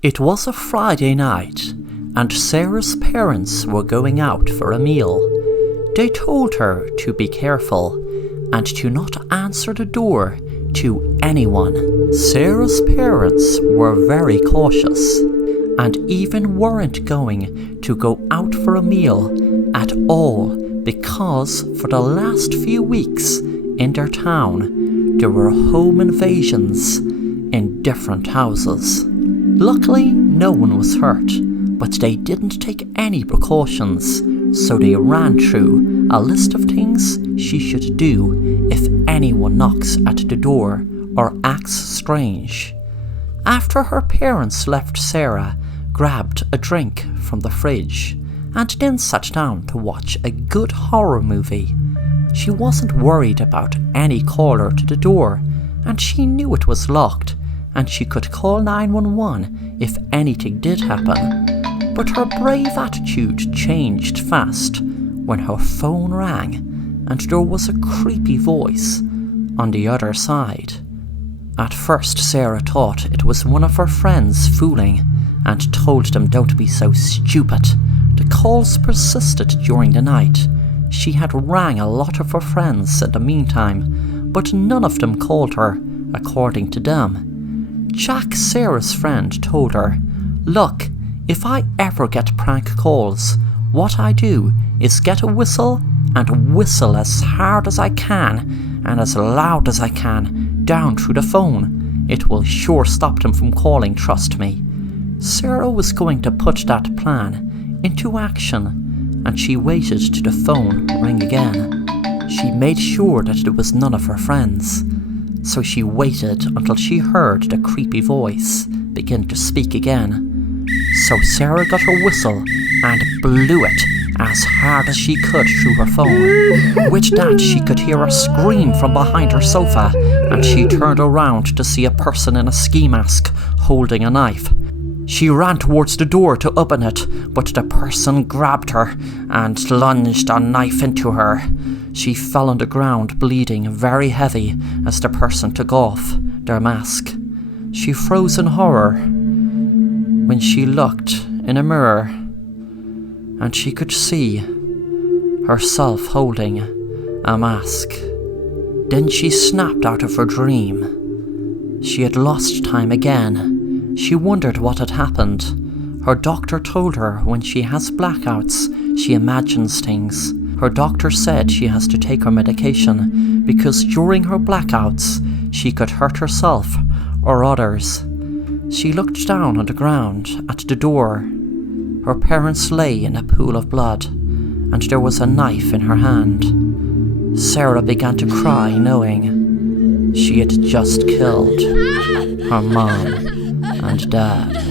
It was a Friday night, and Sarah's parents were going out for a meal. They told her to be careful and to not answer the door to anyone. Sarah's parents were very cautious and even weren't going to go out for a meal at all because for the last few weeks in their town there were home invasions in different houses. Luckily, no one was hurt, but they didn't take any precautions, so they ran through a list of things she should do if anyone knocks at the door or acts strange. After her parents left, Sarah grabbed a drink from the fridge and then sat down to watch a good horror movie. She wasn't worried about any caller to the door, and she knew it was locked and she could call 911 if anything did happen. But her brave attitude changed fast when her phone rang and there was a creepy voice on the other side. At first, Sarah thought it was one of her friends fooling and told them don't be so stupid. The calls persisted during the night. She had rang a lot of her friends in the meantime, but none of them called her, according to them. Jack, Sarah's friend, told her, "Look, if I ever get prank calls, what I do is get a whistle and whistle as hard as I can and as loud as I can down through the phone. It will sure stop them from calling, trust me." Sarah was going to put that plan into action, and she waited till the phone ring again. She made sure that there was none of her friends, so she waited until she heard the creepy voice begin to speak again. So Sarah got her whistle and blew it as hard as she could through her phone. With that, she could hear a scream from behind her sofa, and she turned around to see a person in a ski mask holding a knife. She ran towards the door to open it, but the person grabbed her and lunged a knife into her. She fell on the ground, bleeding very heavy as the person took off their mask. She froze in horror when she looked in a mirror, and she could see herself holding a mask. Then she snapped out of her dream. She had lost time again. She wondered what had happened. Her doctor told her when she has blackouts, she imagines things. Her doctor said she has to take her medication because during her blackouts, she could hurt herself or others. She looked down on the ground at the door. Her parents lay in a pool of blood, and there was a knife in her hand. Sarah began to cry, knowing she had just killed her mom and dad.